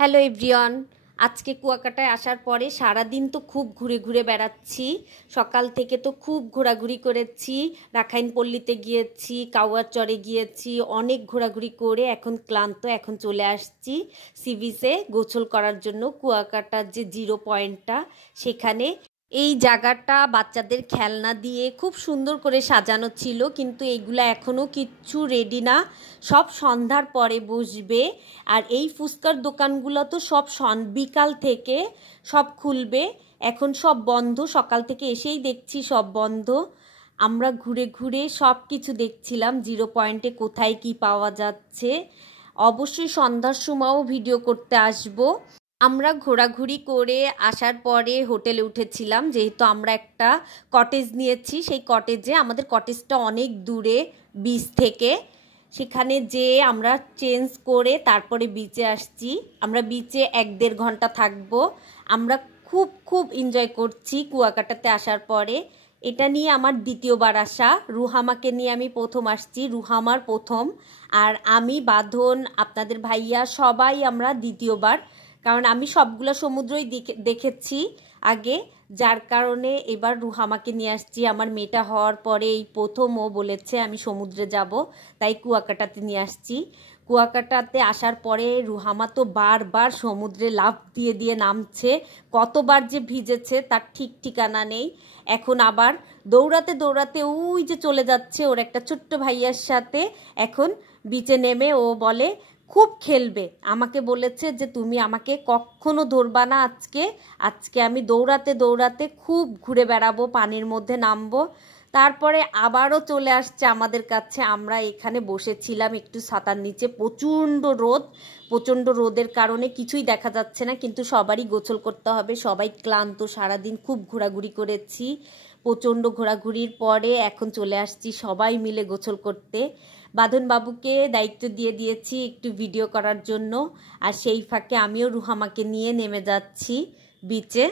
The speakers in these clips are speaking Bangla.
হ্যালো এভরিওয়ান, আজকে কুয়াকাটায় আসার পরে সারাদিন তো খুব ঘুরে ঘুরে বেড়াচ্ছি। সকাল থেকে তো খুব ঘোরাঘুরি করেছি, রাখাইন পল্লীতে গিয়েছি, কাউয়ার চরে গিয়েছি, অনেক ঘোরাঘুরি করে এখন ক্লান্ত। এখন চলে আসছি সি বিচে গোসল করার জন্য। কুয়াকাটার যে জিরো পয়েন্টটা, সেখানে এই জায়গাটা বাচ্চাদের খেলনা দিয়ে খুব সুন্দর করে সাজানো ছিল, কিন্তু এইগুলা এখনও কিচ্ছু রেডি না, সব সন্ধ্যার পরে বসবে। আর এই ফুচকার দোকানগুলো তো সব বিকাল থেকে সব খুলবে, এখন সব বন্ধ। সকাল থেকে এসেই দেখছি সব বন্ধ। আমরা ঘুরে ঘুরে সব কিছু দেখছিলাম, জিরো পয়েন্টে কোথায় কি পাওয়া যাচ্ছে। অবশ্যই সন্ধ্যার সময়ও ভিডিও করতে আসবো। আমরা ঘোরাঘুরি করে আসার পরে হোটেলে উঠেছিলাম, যেহেতু আমরা একটা কটেজ নিয়েছি। সেই কটেজে, আমাদের কটেজটা অনেক দূরে বিচ থেকে, সেখানে যেয়ে আমরা চেঞ্জ করে তারপরে বিচে আসছি। আমরা বিচে 1-1.5 ঘন্টা থাকবো। আমরা খুব খুব এনজয় করছি কুয়াকাটাতে আসার পরে। এটা নিয়ে আমার দ্বিতীয়বার আসা। রুহামাকে নিয়ে আমি প্রথম আসছি, রুহামার প্রথম। আর আমি, বাঁধন, আপনাদের ভাইয়া সবাই আমরা দ্বিতীয়বার, কারণ আমি সবগুলো সমুদ্রই দেখেছি আগে, যার কারণে এবার রুহামাকে নিয়ে আসছি। আমার মেয়েটা হওয়ার পরে এই প্রথম ও বলেছে আমি সমুদ্রে যাব, তাই কুয়াকাটাতে নিয়ে আসছি। কুয়াকাটাতে আসার পরে রুহামা তো বারবার সমুদ্রে লাফ দিয়ে দিয়ে নামছে, কতবার যে ভিজেছে তার ঠিক ঠিকানা নেই। এখন আবার দৌড়াতে দৌড়াতে ওই যে চলে যাচ্ছে ওর একটা ছোট্ট ভাইয়ার সাথে। এখন বিচে নেমে ও বলে খুব খেলবে, আমাকে বলেছে যে তুমি আমাকে কখনো ধরবা না, আজকে আমি দৌড়াতে দৌড়াতে খুব ঘুরে বেড়াবো, পানির মধ্যে নামবো। তারপরে আবারও চলে আসছে আমাদের কাছে। আমরা এখানে বসেছিলাম একটু ছাতার নিচে, প্রচণ্ড রোদের কারণে কিছুই দেখা যাচ্ছে না, কিন্তু সবারই গোসল করতে হবে, সবাই ক্লান্ত, সারাদিন খুব ঘোরাঘুরি করেছি। প্রচণ্ড ঘোরাঘুরির পরে এখন চলে আসছি সবাই মিলে গোসল করতে। বাঁধন বাবুকে দায়িত্ব দিয়ে দিয়েছি একটু ভিডিও করার জন্য, আর সেই ফাঁকে আমিও রুহামাকে নিয়ে নেমে যাচ্ছি বিচে।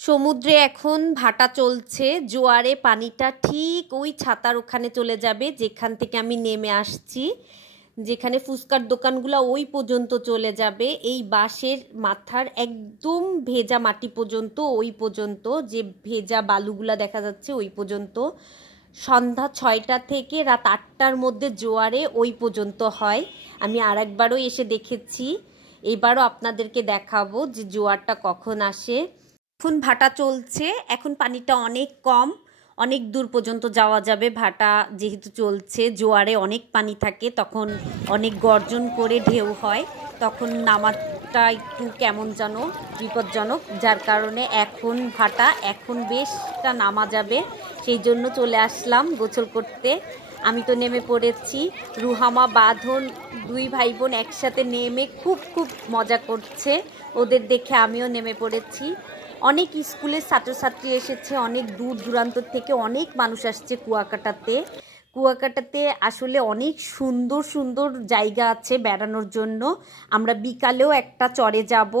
সমুদ্রে এখন ভাটা চলছে, জোয়ারে পানিটা ঠিক ওই ছাতার ওখানে চলে যাবে যেখান থেকে আমি নেমে আসছি, যেখানে ফুচকার দোকানগুলো ওই পর্যন্ত চলে যাবে। এই বাঁশের মাথার একদম ভেজা মাটি পর্যন্ত, ওই পর্যন্ত যে ভেজা বালুগুলা দেখা যাচ্ছে ওই পর্যন্ত। সন্ধ্যা 6টা থেকে রাত 8টার মধ্যে জোয়ারে ওই পর্যন্ত হয়। আমি আরেকবারও এসে দেখেছি, এবারও আপনাদেরকে দেখাবো যে জোয়ারটা কখন আসে। এখন ভাটা চলছে, এখন পানিটা অনেক কম, অনেক দূর পর্যন্ত যাওয়া যাবে। ভাটা যেহেতু চলছে, জোয়ারে অনেক পানি থাকে, তখন অনেক গর্জন করে ঢেউ হয়, তখন নামাটা একটু কেমন যেন বিপজ্জনক, যার কারণে এখন ভাটা, এখন বেশটা নামা যাবে, সেই জন্য চলে আসলাম গোসল করতে। আমি তো নেমে পড়েছি, রুহামা, বাঁধন, 2 ভাই বোন একসাথে নেমে খুব খুব মজা করছে, ওদের দেখে আমিও নেমে পড়েছি। অনেক স্কুলের ছাত্রছাত্রী এসেছে, অনেক দূর দূরান্ত থেকে অনেক মানুষ আসছে কুয়াকাটাতে আসলে অনেক সুন্দর সুন্দর জায়গা আছে বেড়ানোর জন্য। আমরা বিকালেও একটা চরে যাব,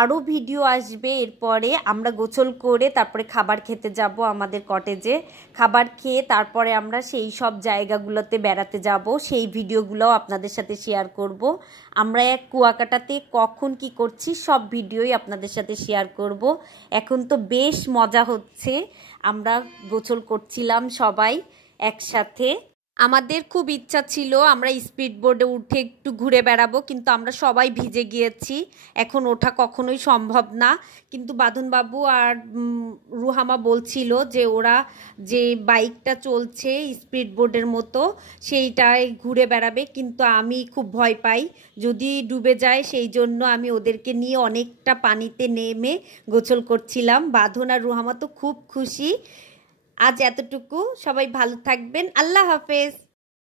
আরও ভিডিও আসবে। এরপরে আমরা গোসল করে তারপরে খাবার খেতে যাব আমাদের কটেজে। খাবার খেয়ে তারপরে আমরা সেই সব জায়গাগুলোতে বেড়াতে যাব, সেই ভিডিওগুলোও আপনাদের সাথে শেয়ার করব। আমরা কুয়াকাটাতে কখন কি করছি সব ভিডিওই আপনাদের সাথে শেয়ার করব। এখন তো বেশ মজা হচ্ছে, আমরা গোসল করছিলাম সবাই একসাথে। আমাদের খুব ইচ্ছা ছিল আমরা স্পিড বোর্ডে উঠে একটু ঘুরে বেড়াবো, কিন্তু আমরা সবাই ভিজে গিয়েছি, এখন ওঠা কখনোই সম্ভব না। কিন্তু বাঁধনবাবু আর রুহামা বলছিল যে ওরা যে বাইকটা চলছে স্পিড বোর্ডের মতো সেইটায় ঘুরে বেড়াবে, কিন্তু আমি খুব ভয় পাই যদি ডুবে যায়, সেই জন্য আমি ওদেরকে নিয়ে অনেকটা পানিতে নেমে গোসল করছিলাম। বাঁধন আর রুহামা তো খুব খুশি। আজ এতটুকু, সবাই ভালো থাকবেন, আল্লাহ হাফেজ।